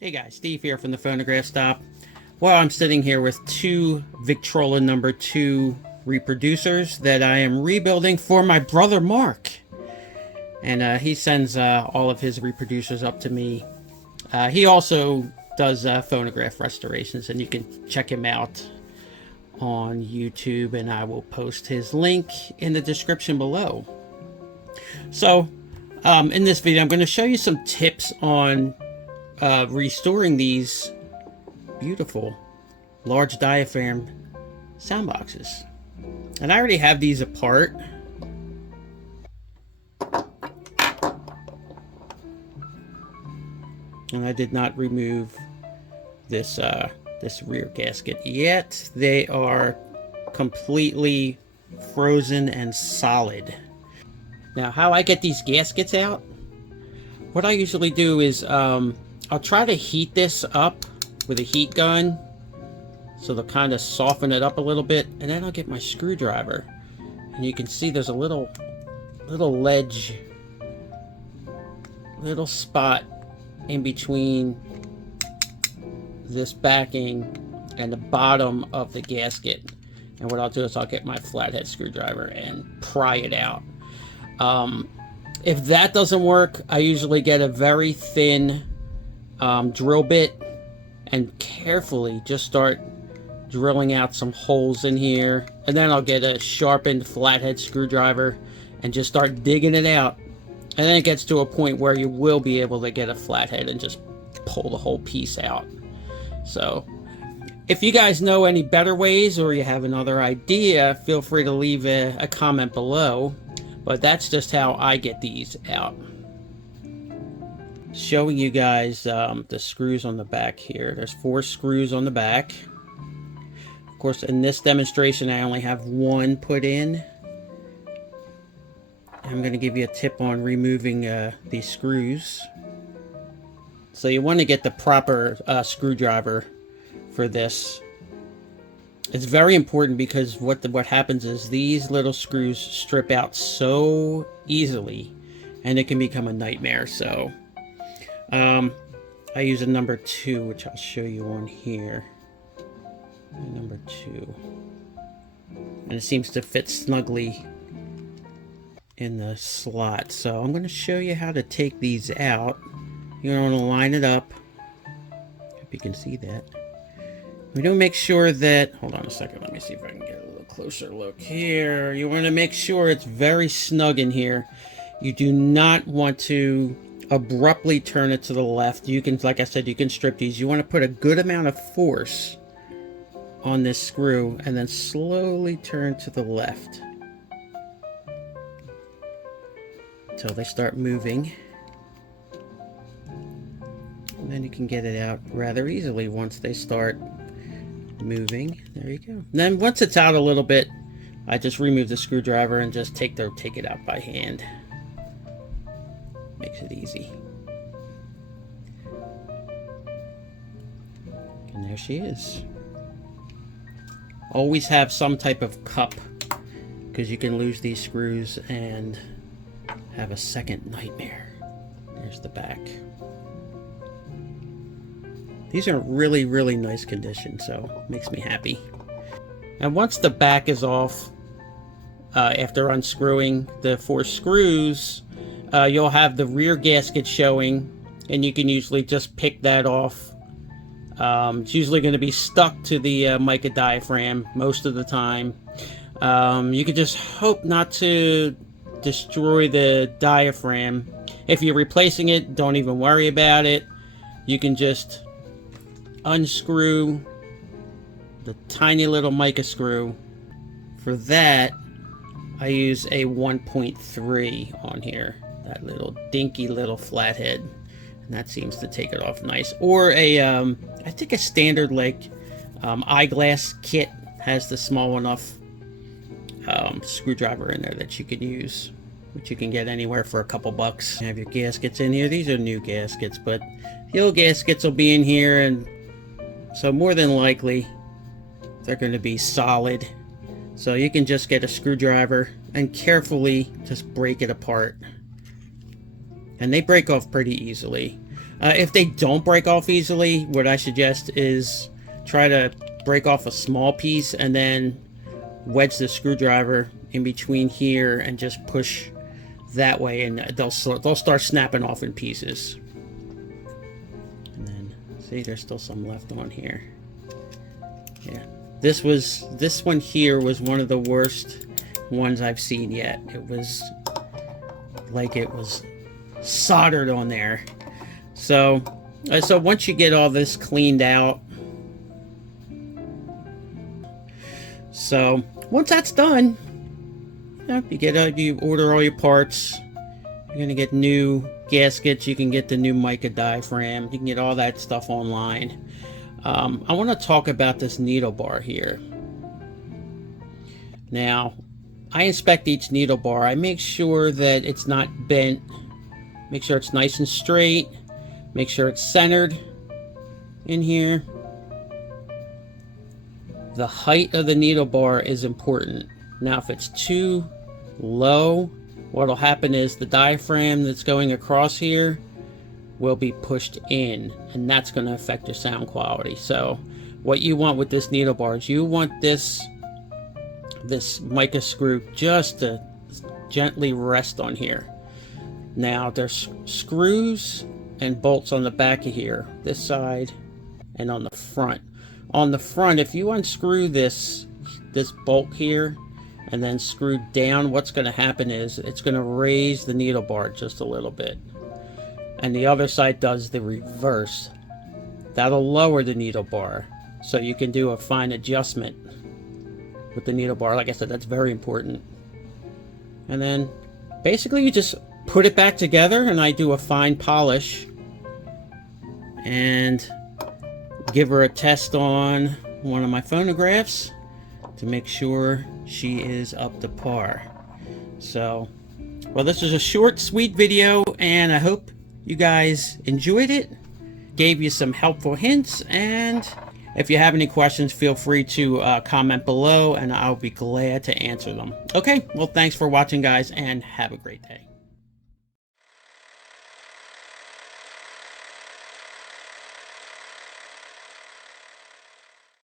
Hey guys, Steve here from the Phonograph Stop. Well, I'm sitting here with two Victrola number 2 reproducers that I am rebuilding for my brother Mark. And he sends all of his reproducers up to me. He also does phonograph restorations, and you can check him out on YouTube, and I will post his link in the description below. So, in this video, I'm going to show you some tips on restoring these beautiful large diaphragm sound boxes. And I already have these apart. And I did not remove this this rear gasket yet. They are completely frozen and solid. Now, how I get these gaskets out, what I usually do is I'll try to heat this up with a heat gun so they'll kind of soften it up a little bit, and then I'll get my screwdriver, and you can see there's a little ledge, little spot in between this backing and the bottom of the gasket. And what I'll do is I'll get my flathead screwdriver and pry it out. If that doesn't work, I usually get a very thin drill bit and carefully just start drilling out some holes in here, and then I'll get a sharpened flathead screwdriver and just start digging it out, and then it gets to a point where you will be able to get a flathead and just pull the whole piece out. So if you guys know any better ways, or you have another idea, feel free to leave a comment below, but that's just how I get these out. Showing you guys the screws on the back here. There's 4 screws on the back. Of course, in this demonstration I only have 1 put in. I'm going to give you a tip on removing these screws. So you want to get the proper screwdriver for this. It's very important because what happens is these little screws strip out so easily, and it can become a nightmare. So I use a number 2, which I'll show you on here. Number 2. And it seems to fit snugly in the slot. So I'm going to show you how to take these out. You're going to line it up. Hope you can see that. We don't make sure that... Hold on a second. Let me see if I can get a little closer look here. You want to make sure it's very snug in here. You do not want to abruptly turn it to the left. You can, like I said, you can strip these. You want to put a good amount of force on this screw and then slowly turn to the left until they start moving, and then you can get it out rather easily once they start moving. There you go. And then once it's out a little bit, I just remove the screwdriver and just take it out by hand. Makes it easy. And there she is. Always have some type of cup, because you can lose these screws and have a second nightmare. There's the back. These are really, really nice condition, so it makes me happy. And once the back is off, after unscrewing the 4 screws, you'll have the rear gasket showing, and you can usually just pick that off. It's usually going to be stuck to the mica diaphragm most of the time. You can just hope not to destroy the diaphragm. If you're replacing it, don't even worry about it. You can just unscrew the tiny little mica screw. For that, I use a 1.3 on here. That little dinky little flathead, and that seems to take it off nice. Or a I think a standard like eyeglass kit has the small enough screwdriver in there that you can use, which you can get anywhere for a couple bucks. You have your gaskets in here. These are new gaskets, but the old gaskets will be in here, and so more than likely they're going to be solid. So you can just get a screwdriver and carefully just break it apart. And they break off pretty easily. If they don't break off easily, what I suggest is try to break off a small piece and then wedge the screwdriver in between here and just push that way, and they'll start snapping off in pieces. And then see, there's still some left on here. Yeah, this one here was one of the worst ones I've seen yet. It was like it was soldered on there. So once you get all this cleaned out, so once that's done, you order all your parts. You're gonna get new gaskets. You can get the new mica diaphragm. You can get all that stuff online. I want to talk about this needle bar here. Now, I inspect each needle bar. I make sure that it's not bent. Make sure it's nice and straight. Make sure it's centered in here. The height of the needle bar is important. Now, if it's too low, what'll happen is the diaphragm that's going across here will be pushed in, and that's going to affect your sound quality. So what you want with this needle bar is you want this mica screw just to gently rest on here. Now, there's screws and bolts on the back of here, this side and on the front. On the front, if you unscrew this bolt here and then screw down, what's going to happen is it's going to raise the needle bar just a little bit. And the other side does the reverse. That'll lower the needle bar, so you can do a fine adjustment with the needle bar. Like I said, that's very important. And then basically you just put it back together, and I do a fine polish and give her a test on one of my phonographs to make sure she is up to par. So, well, this is a short, sweet video, and I hope you guys enjoyed it, gave you some helpful hints, and if you have any questions, feel free to comment below, and I'll be glad to answer them. Okay, well, thanks for watching, guys, and have a great day.